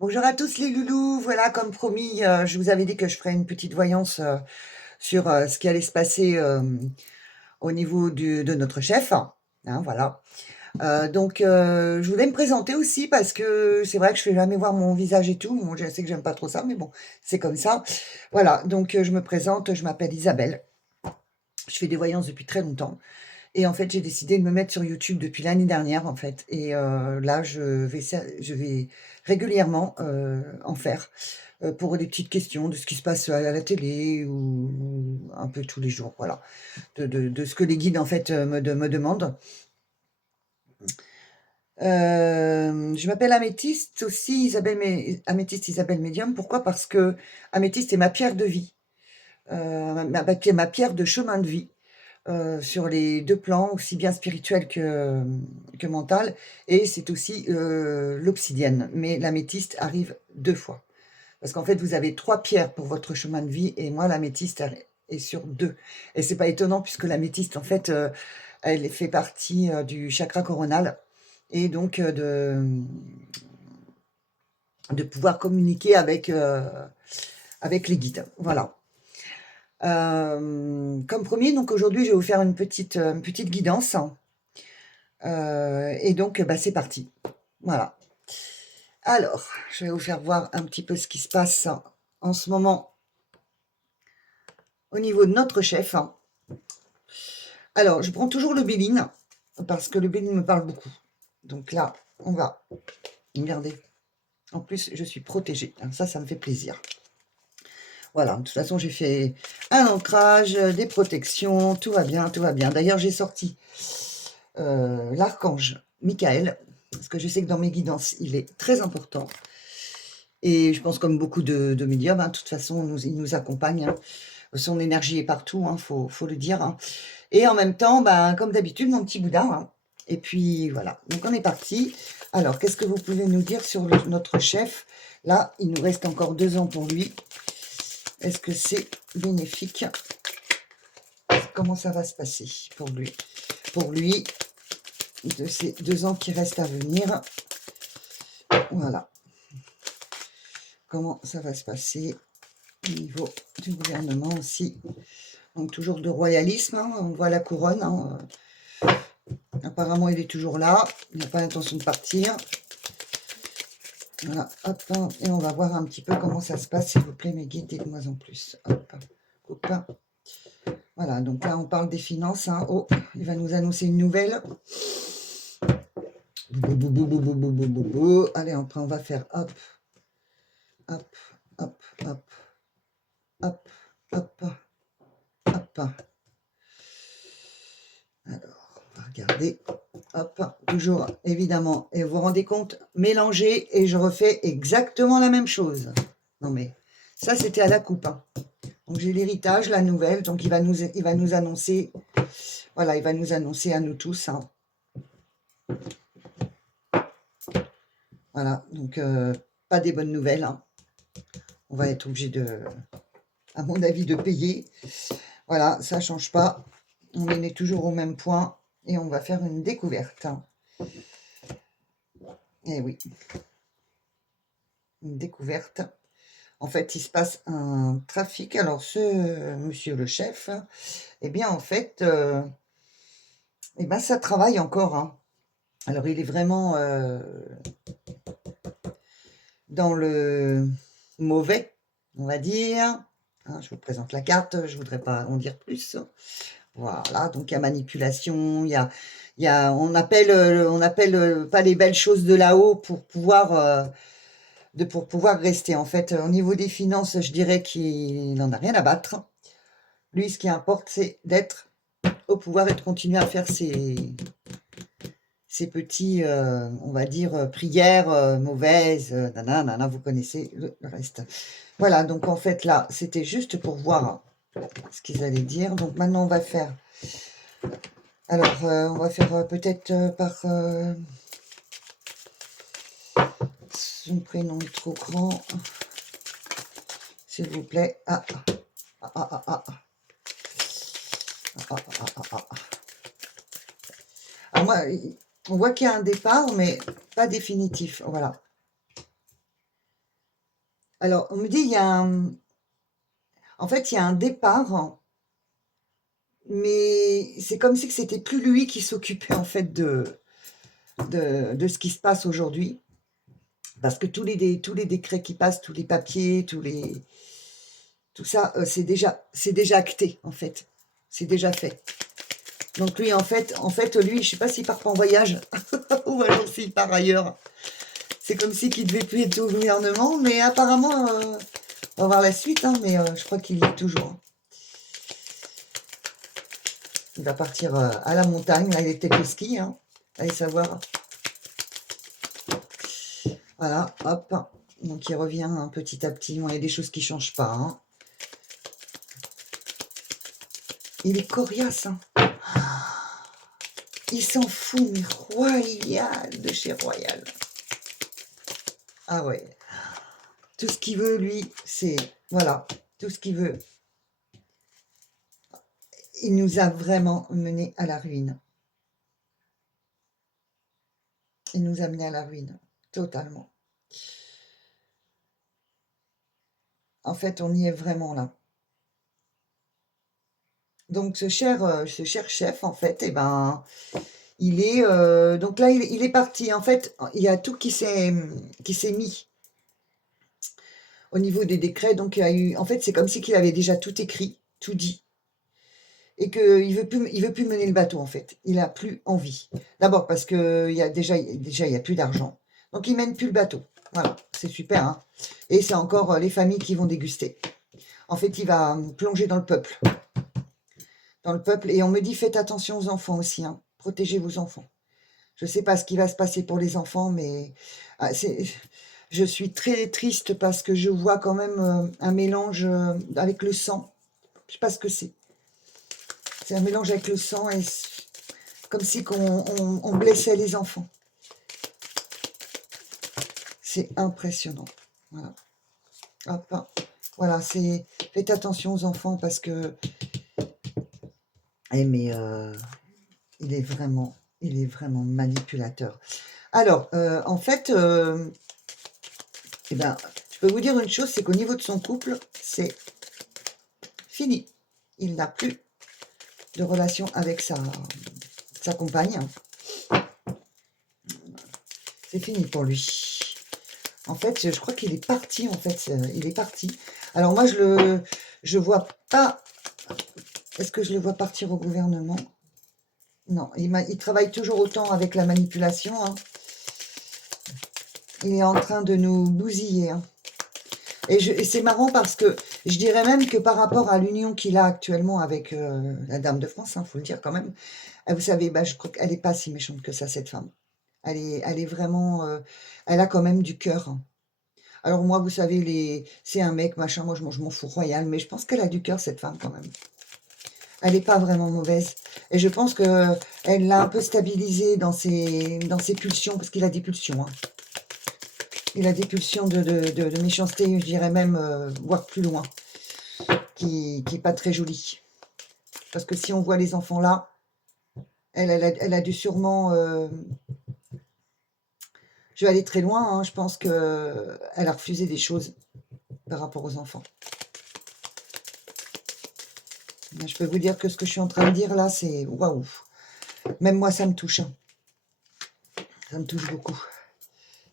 Bonjour à tous les loulous, voilà comme promis, je vous avais dit que je ferais une petite voyance, sur, ce qui allait se passer, au niveau de notre chef, hein, voilà. Je voulais me présenter aussi parce que c'est vrai que je fais jamais voir mon visage et tout. Bon, je sais que j'aime pas trop ça, mais bon, c'est comme ça. Voilà, je me présente, je m'appelle Isabelle. Je fais des voyances depuis très longtemps et en fait, j'ai décidé de me mettre sur YouTube depuis l'année dernière, en fait et là, je vais régulièrement, en faire, pour des petites questions de ce qui se passe à la télé ou un peu tous les jours, voilà. De ce que les guides, en fait, me demandent. Je m'appelle Améthyste aussi, Améthyste Isabelle Médium. Pourquoi? Parce que Améthyste est ma pierre de vie, ma pierre de chemin de vie. Sur les 2 plans, aussi bien spirituel que mental et c'est aussi, l'obsidienne. Mais l'améthyste arrive 2 fois. Parce qu'en fait, vous avez 3 pierres pour votre chemin de vie et moi, l'améthyste est sur 2 et c'est pas étonnant puisque l'améthyste, en fait, elle fait partie, du chakra coronal et de pouvoir communiquer avec les guides. Voilà. Comme promis, donc aujourd'hui, je vais vous faire une petite guidance. Bah, c'est parti. Voilà. Alors, je vais vous faire voir un petit peu ce qui se passe en ce moment au niveau de notre chef. Alors, je prends toujours le Béline parce que le Béline me parle beaucoup. Donc là, on va regarder. En plus, je suis protégée. Ça me fait plaisir. Voilà, de toute façon, j'ai fait un ancrage, des protections, tout va bien, tout va bien. D'ailleurs, j'ai sorti l'archange Michael, parce que je sais que dans mes guidances, il est très important. Et je pense comme beaucoup de médiums, de toute façon, il nous accompagne. Son énergie est partout, faut le dire. Et en même temps, comme d'habitude, mon petit Bouddha. Et puis voilà, donc on est parti. Alors, qu'est-ce que vous pouvez nous dire sur notre chef? Là, il nous reste encore 2 ans pour lui. Est-ce que c'est bénéfique? Comment ça va se passer pour lui? Pour lui, de ces 2 ans qui restent à venir. Voilà. Comment ça va se passer au niveau du gouvernement aussi? Donc toujours de royalisme, on voit la couronne. Apparemment, il est toujours là. Il n'a pas l'intention de partir. Voilà, hop, et on va voir un petit peu comment ça se passe, s'il vous plaît, mes guides, dites-moi en plus. Hop, copain. Voilà, donc là, on parle des finances. Oh, il va nous annoncer une nouvelle. Allez, après, on va faire hop, hop, hop, hop, hop, hop, hop. Alors, on va regarder. Hop, toujours, évidemment. Et vous vous rendez compte, mélanger et je refais exactement la même chose. Non mais, ça c'était à la coupe. Donc j'ai l'héritage, la nouvelle, donc il va nous annoncer, voilà, il va nous annoncer à nous tous. Voilà, donc pas des bonnes nouvelles. On va être obligé à mon avis, de payer. Voilà, ça change pas. On est toujours au même point et on va faire une découverte. Eh oui, une découverte. En fait, il se passe un trafic. Alors, ce monsieur le chef, eh bien, en fait, ça travaille encore. Alors, il est vraiment dans le mauvais, on va dire. Je vous présente la carte, je voudrais pas en dire plus. Voilà, donc il y a manipulation, on appelle pas les belles choses de là-haut pour pouvoir rester. En fait, au niveau des finances, je dirais qu'il n'en a rien à battre. Lui, ce qui importe, c'est d'être au pouvoir et de continuer à faire ses petits, on va dire, prières mauvaises. Nanana, vous connaissez le reste. Voilà, donc en fait, là, c'était juste pour voir ce qu'ils allaient dire. Donc maintenant, on va faire... Alors, on va faire peut-être par... son prénom est trop grand. S'il vous plaît. Ah. Ah, ah, ah, ah. Ah, ah, ah, ah, ah. Alors moi, on voit qu'il y a un départ, mais pas définitif. Voilà. Alors, on me dit, en fait, il y a un départ, mais c'est comme si que c'était plus lui qui s'occupait, en fait, de ce qui se passe aujourd'hui. Parce que tous les décrets qui passent, tous les papiers, tout ça, c'est déjà acté, en fait. C'est déjà fait. Donc lui, lui, je sais pas s'il part pas en voyage ou alors s'il part ailleurs. C'est comme si qu'il devait plus être au gouvernement, mais apparemment, on va voir la suite, hein, mais je crois qu'il y est toujours. Il va partir à la montagne, là, il est peut-être au ski, hein. Allez savoir. Voilà, hop. Donc il revient hein, petit à petit. Bon, il y a des choses qui ne changent pas. Hein. Il est coriace. Hein. Il s'en fout, mais royal de chez Royal. Ah ouais. Tout ce qu'il veut, lui, c'est... Voilà, tout ce qu'il veut. Il nous a vraiment menés à la ruine. Il nous a menés à la ruine, totalement. En fait, on y est vraiment là. Donc, ce cher chef, en fait, eh ben, il est... donc là, il est parti. En fait, il y a tout qui s'est mis au niveau des décrets. Donc, il y a eu... En fait, c'est comme si qu'il avait déjà tout écrit, tout dit. Et qu'il veut plus mener le bateau, en fait. Il n'a plus envie. D'abord, parce qu'il y a déjà, il n'y a plus d'argent. Donc, il mène plus le bateau. Voilà, c'est super. Hein. Et c'est encore les familles qui vont déguster. En fait, il va plonger dans le peuple. Et on me dit, faites attention aux enfants aussi. Hein. Protégez vos enfants. Je ne sais pas ce qui va se passer pour les enfants, mais je suis très triste parce que je vois quand même un mélange avec le sang. Je ne sais pas ce que c'est. C'est un mélange avec le sang et comme si on blessait les enfants. C'est impressionnant. Voilà. Hop, voilà, faites attention aux enfants parce que mais il est vraiment manipulateur. Alors, en fait, eh ben, je peux vous dire une chose, c'est qu'au niveau de son couple, c'est fini. Il n'a plus de relation avec sa compagne. C'est fini pour lui. En fait, je crois qu'il est parti, en fait. Il est parti. Alors moi, je vois pas... Est-ce que je le vois partir au gouvernement? Non, il travaille toujours autant avec la manipulation. Hein. Il est en train de nous bousiller. Hein. Et c'est marrant parce que je dirais même que par rapport à l'union qu'il a actuellement avec la Dame de France, il faut le dire quand même, vous savez, je crois qu'elle n'est pas si méchante que ça, cette femme. Elle est vraiment... elle a quand même du cœur. Hein. Alors moi, vous savez, c'est un mec, machin, moi je m'en fous royal, mais je pense qu'elle a du cœur, cette femme, quand même. Elle n'est pas vraiment mauvaise. Et je pense qu'elle l'a un peu stabilisé dans ses pulsions, parce qu'il a des pulsions. Hein. Il a des pulsions de méchanceté, je dirais même, voire plus loin, qui n'est pas très jolie. Parce que si on voit les enfants là, elle a dû sûrement... je vais aller très loin, hein, je pense qu'elle a refusé des choses par rapport aux enfants. Je peux vous dire que ce que je suis en train de dire là, c'est waouh. Même moi, ça me touche. Hein. Ça me touche beaucoup.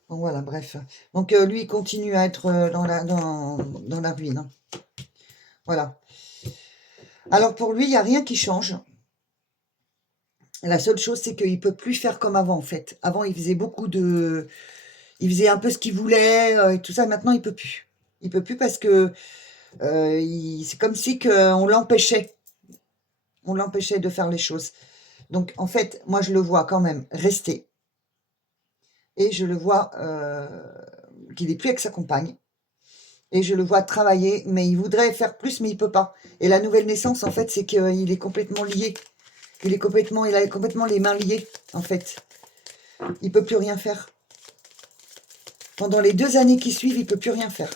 Bon, voilà, bref. Donc, lui, il continue à être dans la ruine. Hein. Voilà. Alors, pour lui, il n'y a rien qui change. La seule chose, c'est qu'il ne peut plus faire comme avant, en fait. Avant, il faisait il faisait un peu ce qu'il voulait, et tout ça. Maintenant, il ne peut plus. Il ne peut plus parce que c'est comme si on l'empêchait. On l'empêchait de faire les choses. Donc, en fait, moi, je le vois quand même rester. Et je le vois qu'il n'est plus avec sa compagne. Et je le vois travailler, mais il voudrait faire plus, mais il peut pas. Et la nouvelle naissance, en fait, c'est qu'il est complètement lié. Il a complètement les mains liées, en fait. Il peut plus rien faire. Pendant les 2 années qui suivent, il peut plus rien faire.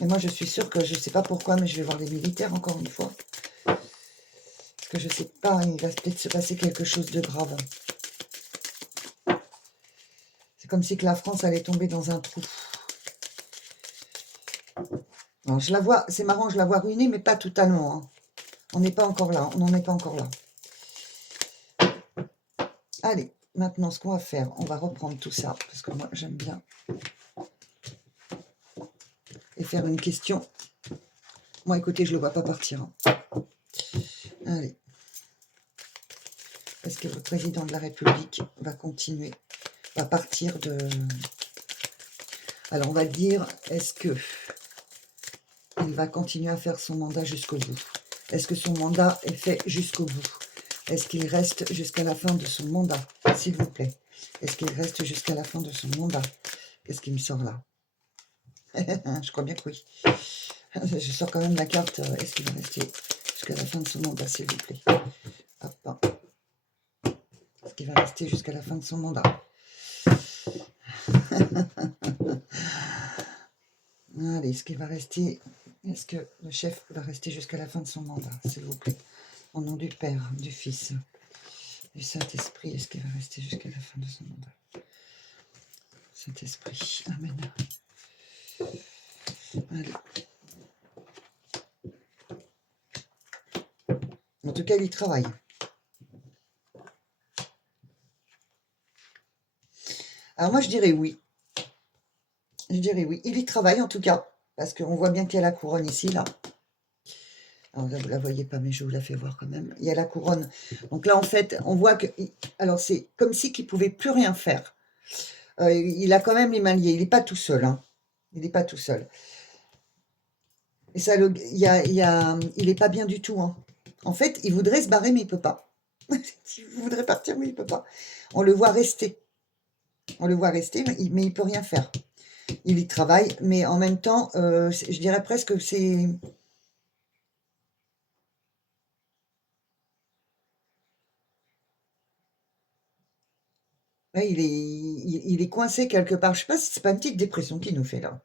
Et moi, je suis sûre que, je sais pas pourquoi, mais je vais voir les militaires encore une fois. Parce que je sais pas, il va peut-être se passer quelque chose de grave. C'est comme si que la France allait tomber dans un trou. Alors, je la vois, c'est marrant, je la vois ruinée, mais pas totalement, hein. On n'est pas encore là, on n'en est pas encore là. Allez, maintenant, ce qu'on va faire, on va reprendre tout ça, parce que moi, j'aime bien. Et faire une question. Moi, écoutez, je ne le vois pas partir, hein. Allez. Est-ce que le président de la République va continuer, va partir de... Alors, on va dire, est-ce que il va continuer à faire son mandat jusqu'au bout? Est-ce que son mandat est fait jusqu'au bout? Est-ce qu'il reste jusqu'à la fin de son mandat? S'il vous plaît. Est-ce qu'il reste jusqu'à la fin de son mandat? Qu'est-ce qui me sort là? Je crois bien que oui. Je sors quand même la carte. Est-ce qu'il va rester jusqu'à la fin de son mandat, s'il vous plaît? Hop. Est-ce qu'il va rester jusqu'à la fin de son mandat? Allez, est-ce qu'il va rester... Est-ce que le chef va rester jusqu'à la fin de son mandat, s'il vous plaît? Au nom du Père, du Fils, du Saint-Esprit, est-ce qu'il va rester jusqu'à la fin de son mandat? Saint-Esprit, Amen. Allez. En tout cas, il y travaille. Alors moi, je dirais oui. Je dirais oui. Il y travaille en tout cas, parce qu'on voit bien qu'il y a la couronne ici, là. Alors là, vous la voyez pas, mais je vous la fais voir quand même. Il y a la couronne. Donc là, en fait, on voit que... Alors, c'est comme si qu'il ne pouvait plus rien faire. Il a quand même les mains liées. Il n'est pas tout seul. Hein. Il n'est pas tout seul. Et ça, il n'est pas bien du tout. Hein. En fait, il voudrait se barrer, mais il ne peut pas. Il voudrait partir, mais il ne peut pas. On le voit rester. On le voit rester, mais il ne peut rien faire. Il y travaille, mais en même temps, je dirais presque que c'est... Ouais, il est coincé quelque part. Je ne sais pas si c'est pas une petite dépression qu'il nous fait là.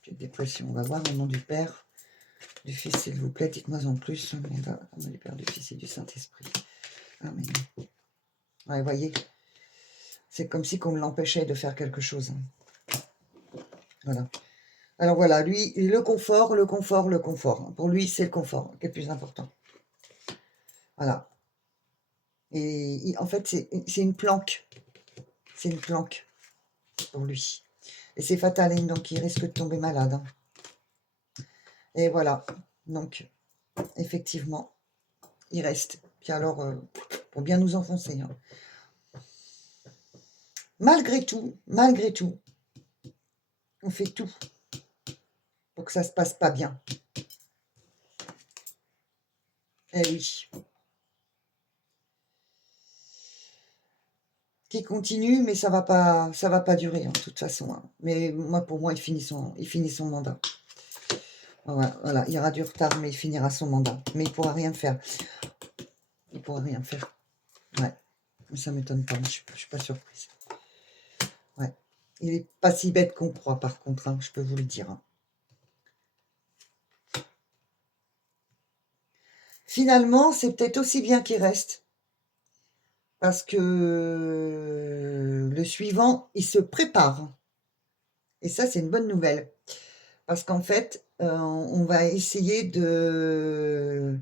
Petite dépression. On va voir au nom du Père, du Fils, s'il vous plaît. Dites-moi en plus. Au nom du Père, du Fils et du Saint-Esprit. Amen. Ouais, voyez. C'est comme si qu'on l'empêchait de faire quelque chose. Voilà. Alors voilà, lui, le confort, le confort, le confort. Pour lui, c'est le confort qui est le plus important. Voilà. Et en fait, c'est une planque. C'est une planque pour lui. Et c'est fatal, hein, donc il risque de tomber malade. Hein. Et voilà. Donc, effectivement, il reste. Puis alors, pour bien nous enfoncer. Hein. Malgré tout, on fait tout pour que ça se passe pas bien. Eh oui. Qui continue, mais ça va pas durer, hein, de toute façon. Hein. Mais pour moi, il finit son mandat. Voilà, il y aura du retard, mais il finira son mandat. Mais il pourra rien faire. Il pourra rien faire. Ouais. Mais ça m'étonne pas, je suis pas surprise. Ouais. Il est pas si bête qu'on croit, par contre, hein, je peux vous le dire. Hein. Finalement, c'est peut-être aussi bien qu'il reste. Parce que le suivant, il se prépare. Et ça, c'est une bonne nouvelle. Parce qu'en fait, on va essayer de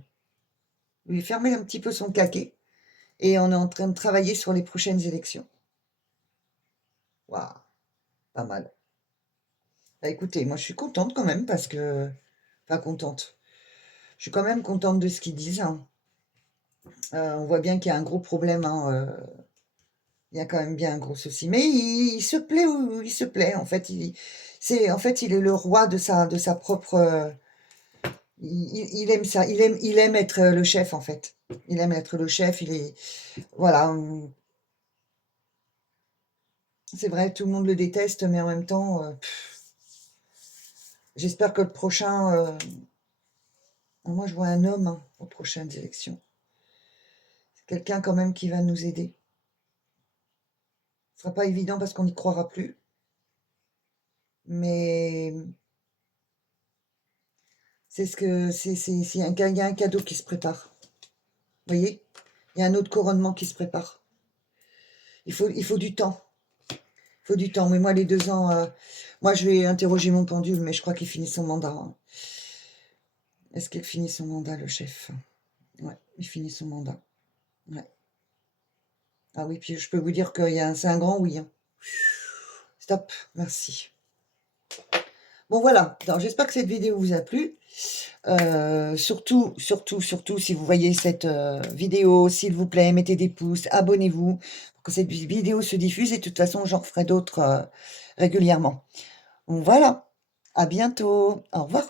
lui fermer un petit peu son caquet. Et on est en train de travailler sur les prochaines élections. Waouh, pas mal. Bah écoutez, moi je suis contente quand même parce que... Enfin, contente. Je suis quand même contente de ce qu'ils disent. Hein. On voit bien qu'il y a un gros problème. Hein, il y a quand même bien un gros souci. Mais il se plaît ou il se plaît. En fait, il est le roi de sa propre... il aime ça. Il aime être le chef, en fait. Il aime être le chef. Il est... Voilà. C'est vrai, tout le monde le déteste, mais en même temps... j'espère que le prochain... moi, je vois un homme hein, aux prochaines élections. C'est quelqu'un quand même qui va nous aider. Ce sera pas évident parce qu'on n'y croira plus. Mais c'est il y a un cadeau qui se prépare. Vous voyez? Il y a un autre couronnement qui se prépare. Il faut du temps. faut du temps. Mais moi, les 2 ans, moi, je vais interroger mon pendule, mais je crois qu'il finit son mandat, hein. Est-ce qu'il finit son mandat, le chef? Ouais, il finit son mandat. Ouais. Ah oui, puis je peux vous dire qu'il y a c'est un grand oui, hein. Stop, merci. Bon voilà, alors j'espère que cette vidéo vous a plu. Surtout, surtout, surtout, si vous voyez cette vidéo, s'il vous plaît, mettez des pouces, abonnez-vous pour que cette vidéo se diffuse et de toute façon, j'en ferai d'autres régulièrement. Donc voilà, à bientôt, au revoir.